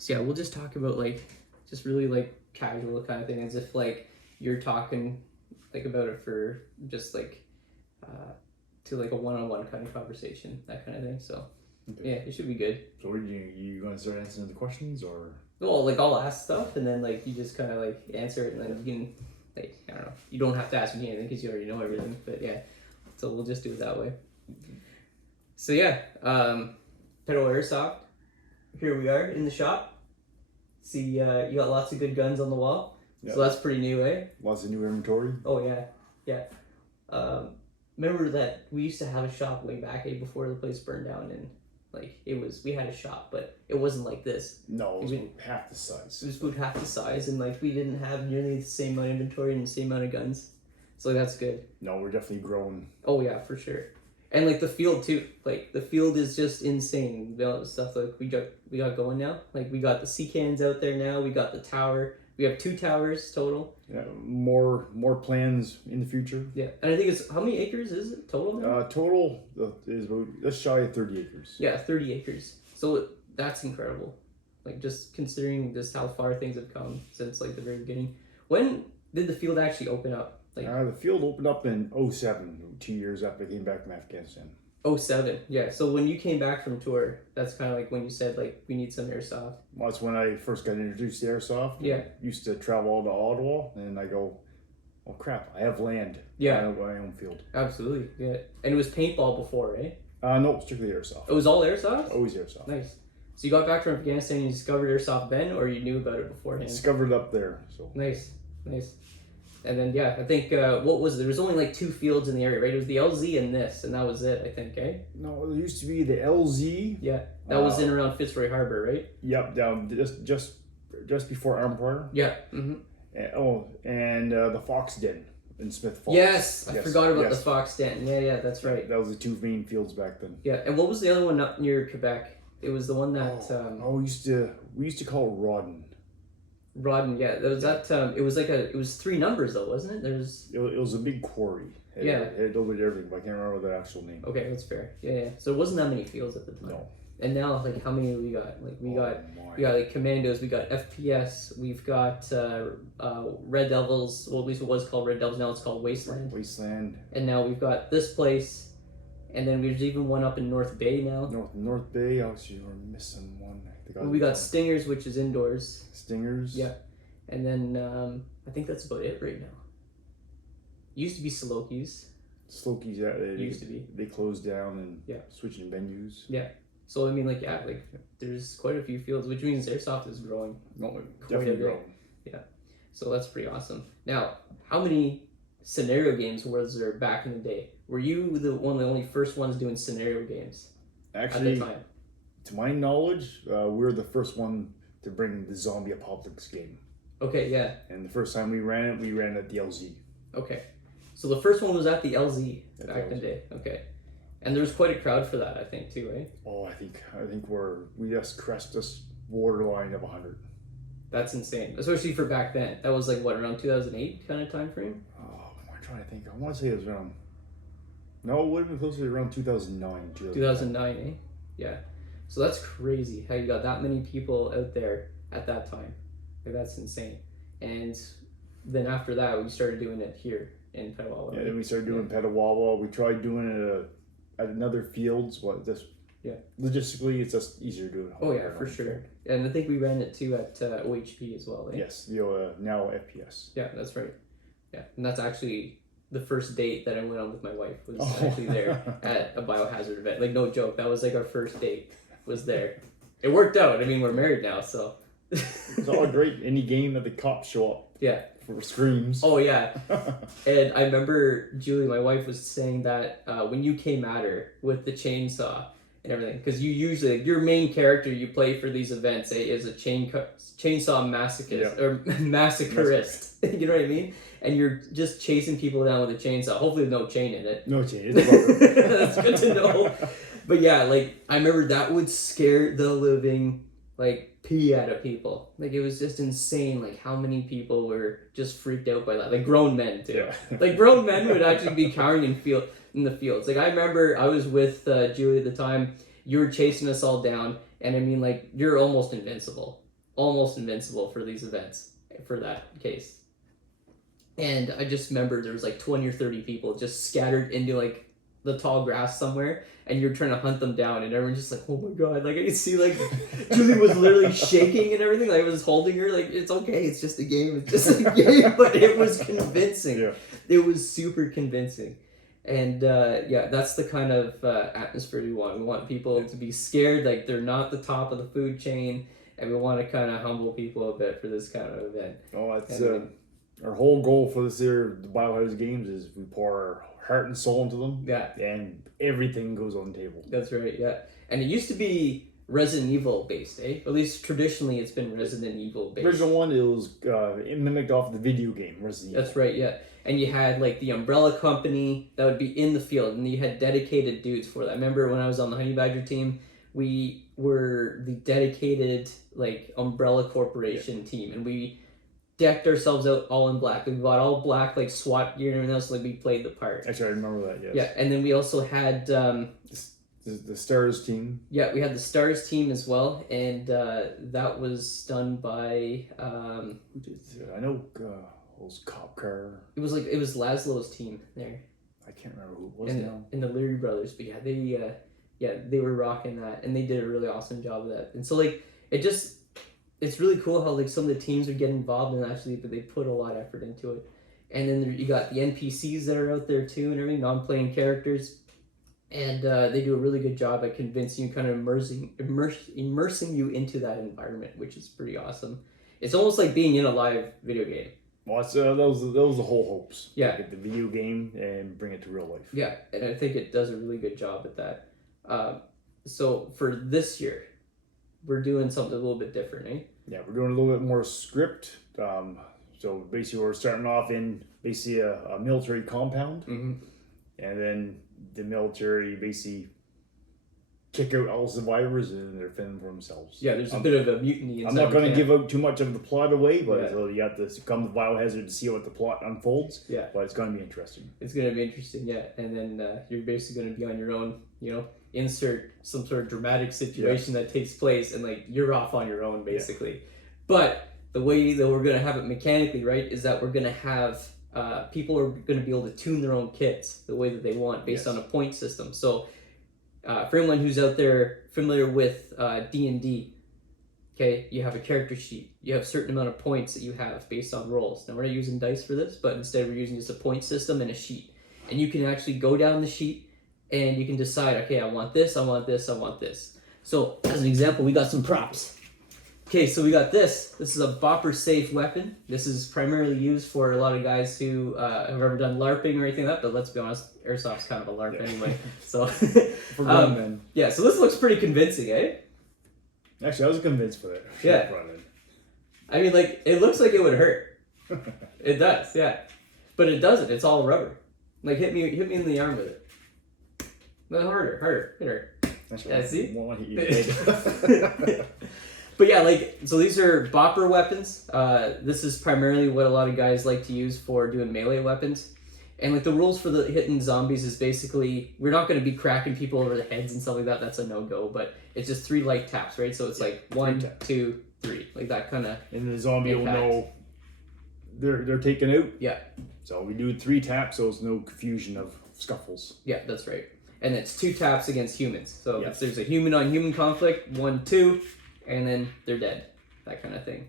So yeah, we'll just talk about like just really like casual kind of thing, as if like you're talking like about it for just like to like a one-on-one kind of conversation, that kind of thing. So yeah, it should be good. So are you going to start answering the questions, or? Well, like I'll ask stuff and then like you just kind of like answer it, and then you can like, I don't know, you don't have to ask me anything because you already know everything. But yeah, so we'll just do it that way. So yeah, Petawawa Airsoft. Here we are in the shop. See, you got lots of good guns on the wall. Yep. So that's pretty new, eh? Lots of new inventory. Oh yeah, yeah. Remember that we used to have a shop way back, before the place burned down, and like we had a shop, but it wasn't like this. No, it was half the size. It was about half the size, and like we didn't have nearly the same amount of inventory and the same amount of guns. So that's good. No, we're definitely growing. Oh yeah, for sure. And like the field too, like the field is just insane. The stuff like we got going now. Like we got the sea cannons out there now. We got the tower. We have 2 towers total. Yeah, more plans in the future. Yeah, and I think it's, how many acres is it total now? Total is about just shy of 30 acres. Yeah, 30 acres. So that's incredible. Like just considering just how far things have come since like the very beginning. When did the field actually open up? Like the field opened up in 07, 2 years after I came back from Afghanistan. 07, yeah. So when you came back from tour, that's kind of like when you said like we need some airsoft. Well, that's when I first got introduced to airsoft. Yeah. I used to travel to Ottawa, and I go, oh crap, I have land. Yeah. I have my own field. Absolutely, yeah. And it was paintball before, eh? No, strictly airsoft. It was all airsoft? Always airsoft. Nice. So you got back from Afghanistan and you discovered airsoft then, or you knew about it beforehand? Discovered it up there. So nice. And then yeah, I think there was only like 2 fields in the area, right? It was the LZ and this, and that was it, I think, eh? No, there used to be the LZ. Yeah, that was in around Fitzroy Harbor, right? Yep, down just before Empire. Yeah. Mm-hmm. And the Fox Den in Smith Falls. Yes, I forgot about the Fox Den. Yeah, that's right. That was the 2 main fields back then. Yeah, and what was the other one up near Quebec? It was the one that we used to call it Rodden. Rodden, yeah. There was that. It was 3 numbers though, wasn't it? It was a big quarry. It had a little bit of everything, but I can't remember the actual name. Okay, that's fair. Yeah. So it wasn't that many fields at the time. No. And now, like, how many we got? Like, we got like Commandos, we got FPS, we've got Red Devils. Well, at least it was called Red Devils. Now it's called Wasteland. And now we've got this place, and then there's even one up in North Bay now. North Bay. Actually, we're missing one. We got Stingers, which is indoors. Stingers. Yeah, and then I think that's about it right now. Used to be Slokey's. Slokey's, yeah. They used to be. They closed down and switching venues. Yeah. So I mean, like, there's quite a few fields, which means airsoft is growing. No, definitely growing. Yeah. So that's pretty awesome. Now, how many scenario games was there back in the day? Were you one of the only first ones doing scenario games? Actually, at the time? To my knowledge, we're the first one to bring the zombie apocalypse game. Okay, yeah. And the first time we ran it at the LZ. Okay. So the first one was at the LZ back in the day. Okay. And there was quite a crowd for that, I think, too, right? Oh, I think we just crest this borderline of 100. That's insane, especially for back then. That was like what, around 2008 kind of time frame? Oh, I'm trying to think. I want to say it was around. No, it would have been closer to around 2009. 2009, eh? Yeah. So that's crazy how you got that many people out there at that time. Like, that's insane. And then after that, we started doing it here in Petawawa. Yeah, then we started doing Petawawa. We tried doing it at another fields. Logistically, it's just easier to do it. Oh yeah, for sure. And I think we ran it too at OHP as well. Eh? Yes, the now FPS. Yeah, that's right. Yeah, and that's actually the first date that I went on with my wife was actually there at a Biohazard event. Like, no joke, that was like our first date. Was there. It worked out. I mean, we're married now, so. It's all great. Any game that the cops show up. Yeah. For screams. Oh, yeah. And I remember Julie, my wife, was saying that when you came at her with the chainsaw and everything, because you usually, your main character you play for these events is a chainsaw masochist, or massacreist. You know what I mean? And you're just chasing people down with a chainsaw. Hopefully with no chain in it. No chain. It's That's good to know. But yeah, like, I remember that would scare the living, like, pee out of people. Like, it was just insane, like, how many people were just freaked out by that. Like, grown men, too. Yeah. Like, grown men would actually be cowering in the fields. Like, I remember I was with Julie at the time. You were chasing us all down. And, I mean, like, you're almost invincible. almost invincible for these events, for that case. And I just remember there was like 20 or 30 people just scattered into like the tall grass somewhere, and you're trying to hunt them down, and everyone's just like, oh my god, like I could see like Julie was literally shaking and everything. Like I was holding her, like it's okay, it's just a game, it's just a game. But it was convincing. Yeah. It was super convincing. And yeah, that's the kind of atmosphere we want. We want people to be scared, like they're not the top of the food chain, and we want to kind of humble people a bit for this kind of event. Oh, that's our whole goal for this year, the Biohazard Games, is we pour our heart and soul into them. Yeah. And everything goes on the table. That's right, yeah. And it used to be Resident Evil based, eh? At least traditionally it's been Resident Evil based. Original one, it mimicked off the video game, Resident Evil. That's right, yeah. And you had like the umbrella company that would be in the field, and you had dedicated dudes for that. I remember when I was on the Honey Badger team, we were the dedicated like umbrella corporation team, and we decked ourselves out all in black. We bought all black like SWAT gear and everything else, like we played the part. Actually, I remember that, yes. Yeah, and then we also had the Stars team. Yeah, we had the Stars team as well, and that was done by Who did I know was Cop Car. it was Laszlo's team there. I can't remember who it was now. And the Leary brothers, but yeah, they were rocking that, and they did a really awesome job of that. And so like it's really cool how like some of the teams would get involved, and actually but they put a lot of effort into it. And then you got the NPCs that are out there too, and everything, non-playing characters, and they do a really good job at convincing you, kind of immersing you into that environment, which is pretty awesome. It's almost like being in a live video game. Well, that was the whole hopes. Yeah. Get the video game and bring it to real life. Yeah, and I think it does a really good job at that. So for this year, we're doing something a little bit different, eh? Yeah, we're doing a little bit more script. So basically, we're starting off in basically a military compound, Mm-hmm. and then the military basically kick out all survivors, and they're fending for themselves. Yeah, there's a bit of a mutiny. I'm not going to camp. give out too much of the plot away, but Yeah. so you got to come to Biohazard to see what the plot unfolds. Yeah. But it's going to be interesting. It's going to be interesting, yeah. And then you're basically going to be on your own, insert some sort of dramatic situation that takes place, and like you're off on your own basically. Yeah. But the way that we're going to have it mechanically, right, is that we're going to have people are going to be able to tune their own kits the way that they want based on a point system. So for anyone who's out there familiar with D&D, okay, you have a character sheet. You have a certain amount of points that you have based on rolls. Now, we're not using dice for this, but instead we're using just a point system and a sheet. And you can actually go down the sheet and you can decide, okay, I want this, I want this, I want this. So, as an example, we got some props. Okay, so we got this. This is a bopper-safe weapon. This is primarily used for a lot of guys who have ever done LARPing or anything like that, but let's be honest, Airsoft's kind of a LARP anyway. So, For fun, then. Yeah, so this looks pretty convincing, eh? Actually, I was convinced for that. Yeah. I mean, like, it looks like it would hurt. It does, yeah. But it doesn't. It's all rubber. Like, hit me in the arm with it. No, harder. Hit her. Yeah, see? Won't hit you in the head. But yeah, like, so these are bopper weapons. This is primarily what a lot of guys like to use for doing melee weapons. And like the rules for the hitting zombies is basically, we're not going to be cracking people over the heads and stuff like that. That's a no-go. But it's just 3 light taps, right? So it's like 1, 2, 3, like that kind of. And the zombie will know they're taken out. Yeah. So we do 3 taps, so there's no confusion of scuffles. Yeah, that's right. And it's 2 taps against humans. So if there's a human-on-human conflict, 1, 2, and then they're dead. That kind of thing.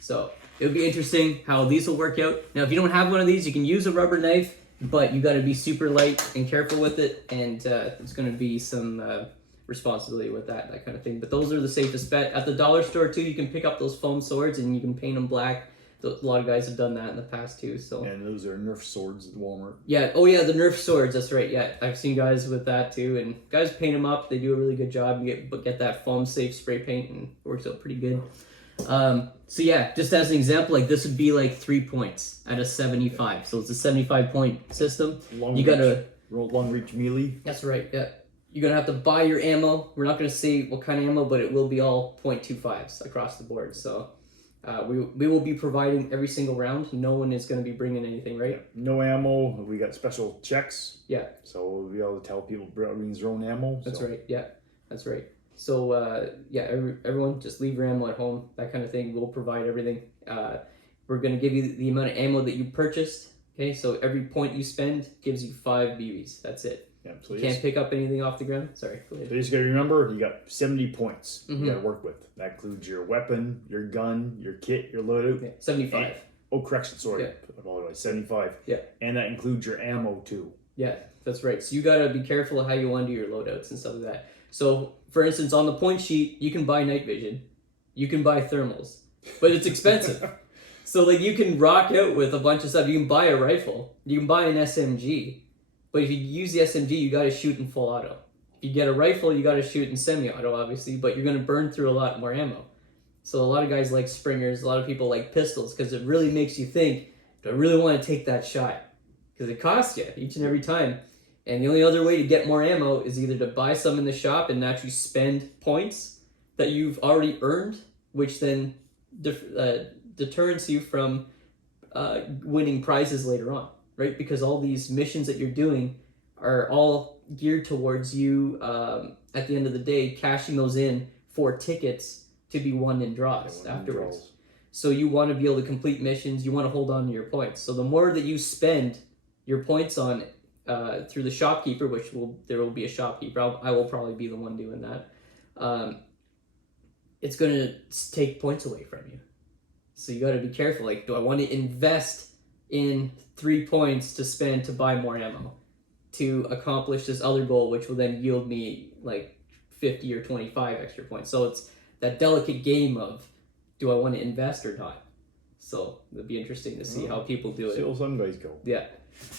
So it'll be interesting how these will work out. Now, if you don't have one of these, you can use a rubber knife, but you got to be super light and careful with it, and there's going to be some responsibility with that kind of thing. But those are the safest bet. At the dollar store, too, you can pick up those foam swords, and you can paint them black. A lot of guys have done that in the past, too. So. And those are Nerf swords at Walmart. Yeah. Oh, yeah, the Nerf swords. That's right. Yeah, I've seen guys with that, too. And guys paint them up. They do a really good job. You get that foam-safe spray paint, and it works out pretty good. So yeah, just as an example, like this would be like 3 points out of 75. So it's a 75-point system. Long reach melee. That's right. Yeah, you're gonna have to buy your ammo. We're not gonna say what kind of ammo, but it will be all .25s across the board. So we will be providing every single round. No one is gonna be bringing anything, right? Yeah. No ammo. We got special checks. Yeah. So we'll be able to tell people bring their own ammo. That's right. Yeah, that's right. So yeah, everyone just leave your ammo at home, that kind of thing. We'll provide everything. We're gonna give you the amount of ammo that you purchased. Okay, so every point you spend gives you 5 BBs. That's it. Yeah, so you can't pick up anything off the ground. Sorry. Go ahead. So you just gotta remember, you got 70 points Mm-hmm. you gotta work with. That includes your weapon, your gun, your kit, your loadout. Yeah, 75. Correction, sorry. Yeah. I apologize. 75. Yeah. And that includes your ammo too. Yeah, that's right. So you gotta be careful of how you want to do your loadouts and stuff like that. So, for instance, on the point sheet, you can buy night vision, you can buy thermals, but it's expensive. So like you can rock out with a bunch of stuff. You can buy a rifle, you can buy an SMG, but if you use the SMG, you got to shoot in full auto. If you get a rifle, you got to shoot in semi-auto, obviously, but you're gonna burn through a lot more ammo. So a lot of guys like springers, a lot of people like pistols because it really makes you think, do I really want to take that shot? Because it costs you each and every time. And the only other way to get more ammo is either to buy some in the shop and actually spend points that you've already earned, which then deters you from winning prizes later on, right? Because all these missions that you're doing are all geared towards you, at the end of the day, cashing those in for tickets to be won in draws afterwards. So you want to be able to complete missions, you want to hold on to your points. So the more that you spend your points on through the shopkeeper, there will be a shopkeeper. I will probably be the one doing that. It's going to take points away from you. So you got to be careful. Like, do I want to invest in 3 points to spend to buy more ammo to accomplish this other goal, which will then yield me like 50 or 25 extra points? So it's that delicate game of, do I want to invest or not? So it'll be interesting to see how people do it. See how some guys go. Yeah.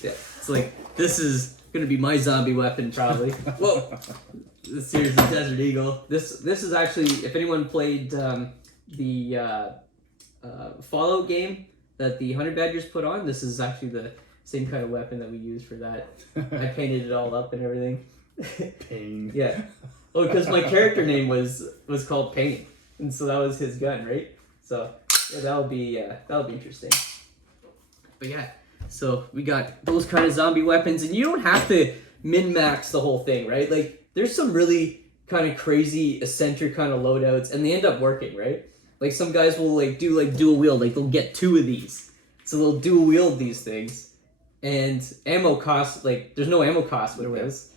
It's like, this is gonna be my zombie weapon probably. Whoa. This here's the Desert Eagle. This is actually, if anyone played the Fallout game that the Honey Badgers put on, this is actually the same kind of weapon that we use for that. I painted it all up and everything. Pain. Yeah. Well, because my character name was called Pain, and so that was his gun, right? So yeah, that'll be interesting. But yeah, so we got those kind of zombie weapons, and you don't have to min-max the whole thing, right? Like, there's some really kind of crazy, eccentric kind of loadouts, and they end up working, right? Like, some guys will like do like dual wield, like they'll get 2 of these, so they'll dual wield these things, and ammo cost, like there's no ammo cost with this.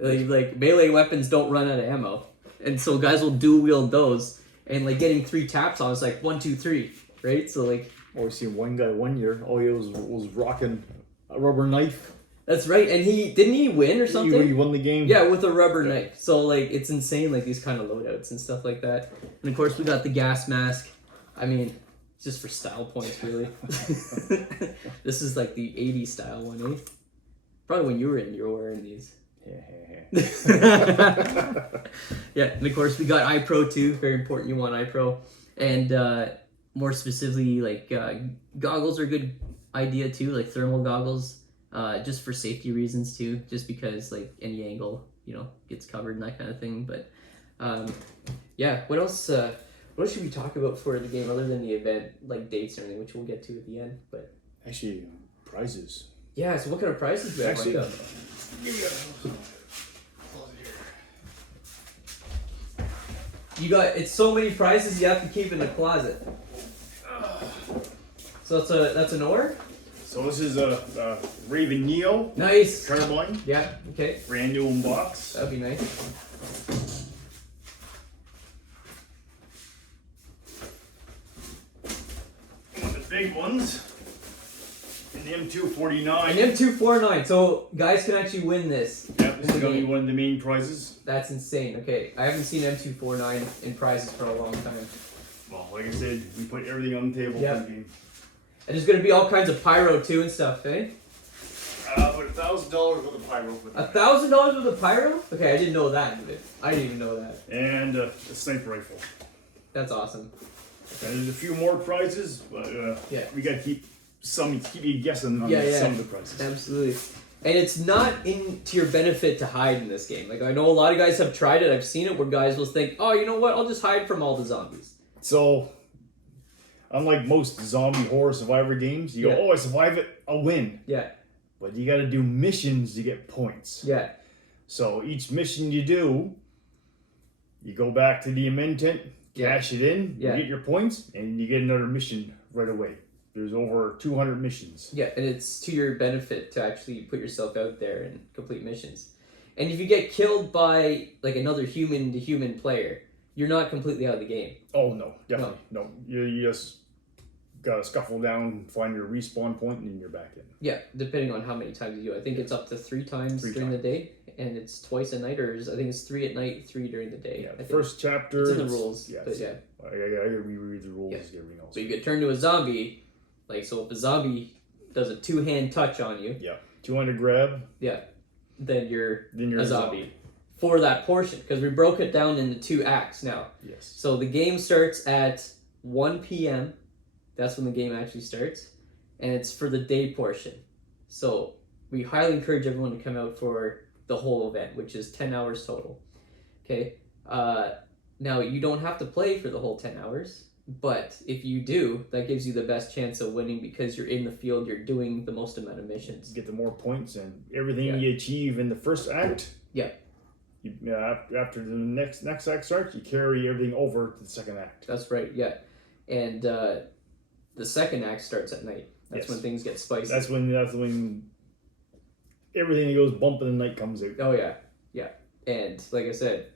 Like melee weapons don't run out of ammo, and so guys will dual wield those, and like getting 3 taps on is like 1, 2, 3, right? So like, I seen one guy one year, all he was rocking a rubber knife. That's right, and didn't he win or something? He won the game. Yeah, with a rubber knife. So like, it's insane, like these kind of loadouts and stuff like that. And of course, we got the gas mask. I mean, just for style points, really. This is like the 80s style one, eh? Probably when you were wearing these. Yeah, and of course we got iPro too. Very important, you want iPro. And more specifically, like goggles are a good idea too, like thermal goggles, just for safety reasons too, just because like any angle, gets covered and that kind of thing. But yeah, what else should we talk about for the game other than the event, like dates or anything, which we'll get to at the end? But actually, prizes. Yeah, so what kind of prizes do we have? Actually, it's so many prizes you have to keep in the closet. So that's an ore? So this is a Raven Neo. Nice. Carbine. Yeah, okay. Brand new in box. That'd be nice. One of the big ones. An M249. An M249. So guys can actually win this. Yep, this is going to be one of the main prizes. That's insane. Okay, I haven't seen M249 in prizes for a long time. Well, like I said, we put everything on the table for the game. And there's gonna be all kinds of pyro too and stuff, eh? But $1,000 worth of pyro. $1,000 worth of pyro? Okay, I didn't know that. I didn't even know that. And a sniper rifle. That's awesome. And there's a few more prizes, but we gotta keep you guessing on some of the prizes. Absolutely. And it's not to your benefit to hide in this game. Like, I know a lot of guys have tried it. I've seen it where guys will think, oh, you know what? I'll just hide from all the zombies. So, unlike most zombie horror survivor games, you go, oh, I survive it, I'll win. Yeah. But you gotta do missions to get points. Yeah. So each mission you do, You go back to the amend tent, cash it in, Yeah. you get your points, and you get another mission right away. There's over 200 missions. Yeah, and it's to your benefit to actually put yourself out there and complete missions. And if you get killed by like another human to human player, you're not completely out of the game. Oh no, definitely no. You just gotta scuffle down, find your respawn point, and then you're back in. Yeah, depending on how many times you do. I think it's up to 3 times during the day, and it's twice a night, or I think it's 3 at night, 3 during the day. Yeah, the first chapter. It's in the rules, but yeah. I gotta reread the rules and everything else. So you get turned to a zombie, like, so if a zombie does a 2-hand touch on you. Yeah, 200 grab. Yeah, then you're a zombie. For For that portion, because we broke it down into 2 acts now. Yes. So the game starts at 1 p.m. That's when the game actually starts, and it's for the day portion. So we highly encourage everyone to come out for the whole event, which is 10 hours total. Okay. Now you don't have to play for the whole 10 hours, but if you do, that gives you the best chance of winning because you're in the field, you're doing the most amount of missions. Get the more points and everything you achieve in the first act. Yeah. You, after the next act starts, you carry everything over to the second act. That's right. Yeah, and the second act starts at night. That's when things get spicy. That's when everything that goes bump in the night comes out. Oh yeah, yeah. And like I said,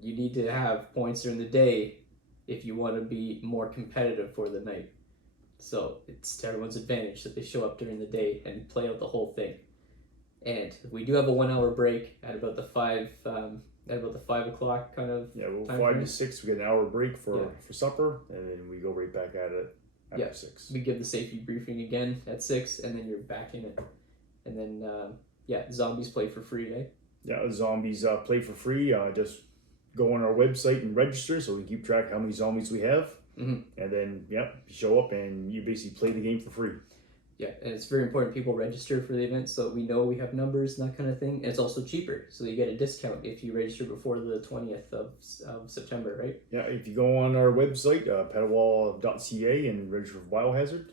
you need to have points during the day if you want to be more competitive for the night. So it's to everyone's advantage that they show up during the day and play out the whole thing. And we do have a 1-hour break at about the 5 o'clock kind of. Yeah, well, 5 frame. to 6, we get an hour break for supper, and then we go right back at it after 6. We give the safety briefing again at 6, and then you're back in it. And then zombies play for free, eh? Yeah, zombies play for free. Just go on our website and register so we can keep track of how many zombies we have. Mm-hmm. And then, you show up and you basically play the game for free. Yeah, and it's very important people register for the event so that we know we have numbers and that kind of thing. And it's also cheaper, so you get a discount if you register before the 20th of September, right? Yeah, if you go on our website, petawawa.ca, and register for Biohazard,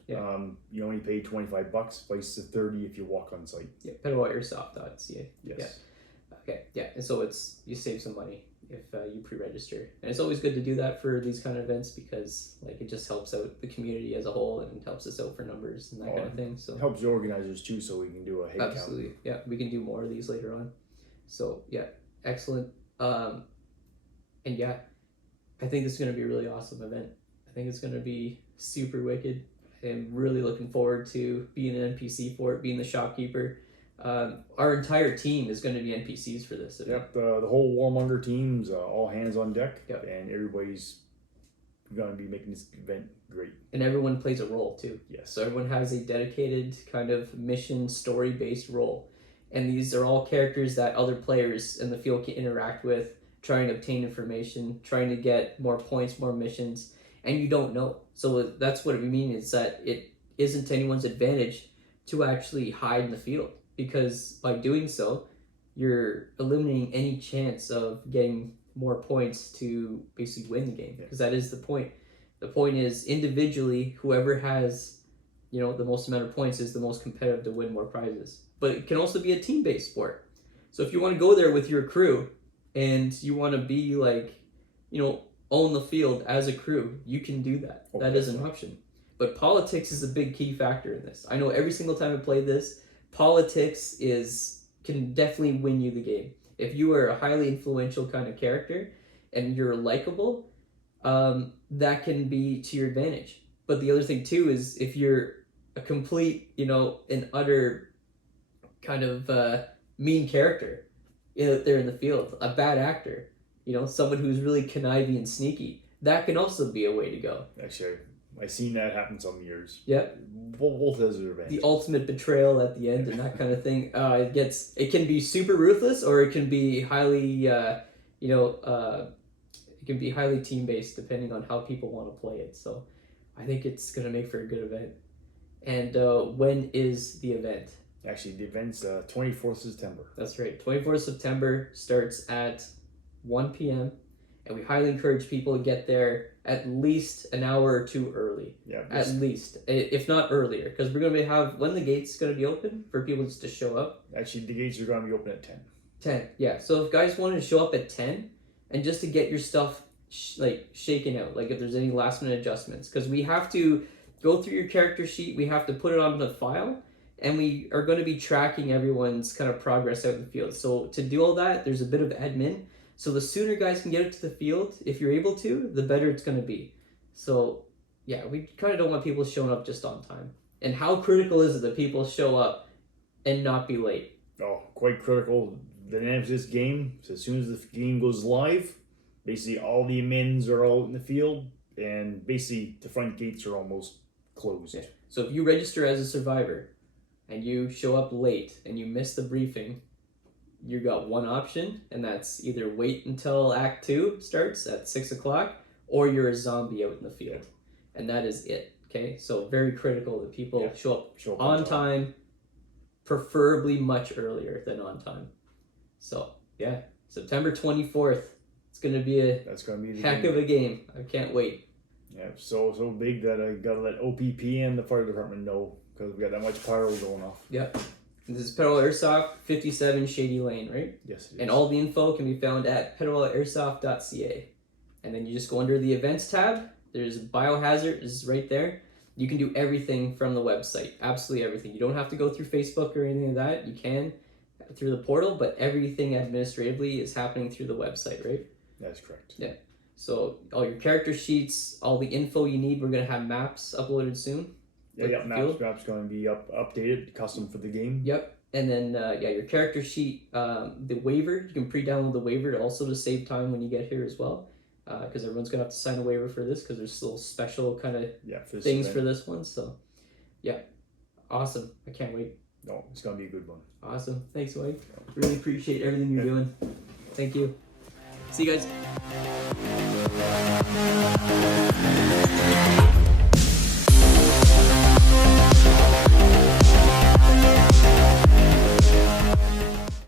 you only pay $25, vice to $30 if you walk on site. Yeah, Petawawa Airsoft.ca. Yes. Yeah. Okay, yeah, and so you save some money if you pre-register. And it's always good to do that for these kind of events because like it just helps out the community as a whole and helps us out for numbers and that kind of thing. So it helps the organizers too, so we can do a head count. Absolutely, yeah, we can do more of these later on. So yeah, excellent. And yeah, I think this is going to be a really awesome event. I think it's going to be super wicked. I'm really looking forward to being an NPC for it, being the shopkeeper. Our entire team is going to be NPCs for this event. Yep, the whole Warmonger team's all hands on deck, Yep. and everybody's going to be making this event great. And everyone plays a role too. Yes. So everyone has a dedicated kind of mission story-based role. And these are all characters that other players in the field can interact with, trying to obtain information, trying to get more points, more missions, and you don't know. So that's what we mean is that it isn't to anyone's advantage to actually hide in the field. Because by doing so, you're eliminating any chance of getting more points to basically win the game. Because that is the point. The point is individually, whoever has, the most amount of points is the most competitive to win more prizes. But it can also be a team-based sport. So if you want to go there with your crew and you want to be own the field as a crew, you can do that. That is an option. But politics is a big key factor in this. I know every single time I played this, politics can definitely win you the game. If you are a highly influential kind of character and you're likable, that can be to your advantage. But the other thing too is if you're a complete, an utter kind of mean character out there in the field, a bad actor, someone who's really conniving and sneaky, that can also be a way to go. Actually, I've seen that happen some years. Yeah. Both has their advantage. The ultimate betrayal at the end and that kind of thing. It can be super ruthless, or it can be highly, it can be highly team-based depending on how people want to play it. So I think it's going to make for a good event. And when is the event? Actually, the event's 24th September. That's right. 24th September starts at 1 p.m. And we highly encourage people to get there at least an hour or two early. Yeah. At least, if not earlier, because we're going to have when the gate's going to be open for people just to show up. Actually, the gates are going to be open at 10. 10, yeah. So if guys wanted to show up at 10, and just to get your stuff shaken out, like if there's any last minute adjustments, because we have to go through your character sheet, we have to put it onto the file, and we are going to be tracking everyone's kind of progress out in the field. So to do all that, there's a bit of admin. So the sooner guys can get it to the field, if you're able to, the better it's going to be. So yeah, we kind of don't want people showing up just on time. And how critical is it that people show up and not be late? Oh, quite critical. The dynamics of this game, so as soon as the game goes live, basically all the admins are out in the field, and basically the front gates are almost closed. Yeah. So if you register as a survivor and you show up late and you miss the briefing, you got one option, and that's either wait until Act 2 starts at 6 o'clock, or you're a zombie out in the field. And that is it, okay? So very critical that people show up on time, preferably much earlier than on time. So, yeah, September 24th. It's going to be a heck of a game. I can't wait. Yeah, so big that I got to let OPP and the fire department know, because we got that much pyro going off. Yep. This is Petawawa Airsoft, 57 Shady Lane, right? Yes, it is. And all the info can be found at petawawaairsoft.ca. And then you just go under the events tab. There's Biohazard is right there. You can do everything from the website. Absolutely everything. You don't have to go through Facebook or anything like that. You can through the portal, but everything administratively is happening through the website, right? That's correct. Yeah. So all your character sheets, all the info you need, we're going to have maps uploaded soon. Yeah, maps going to be updated, custom for the game. Yep. And then, your character sheet, the waiver, you can pre-download the waiver also to save time when you get here as well. Because everyone's going to have to sign a waiver for this, because there's still special kind of things for this one. So, yeah. Awesome. I can't wait. No, it's going to be a good one. Awesome. Thanks, Wade. Really appreciate everything you're doing. Thank you. See you guys.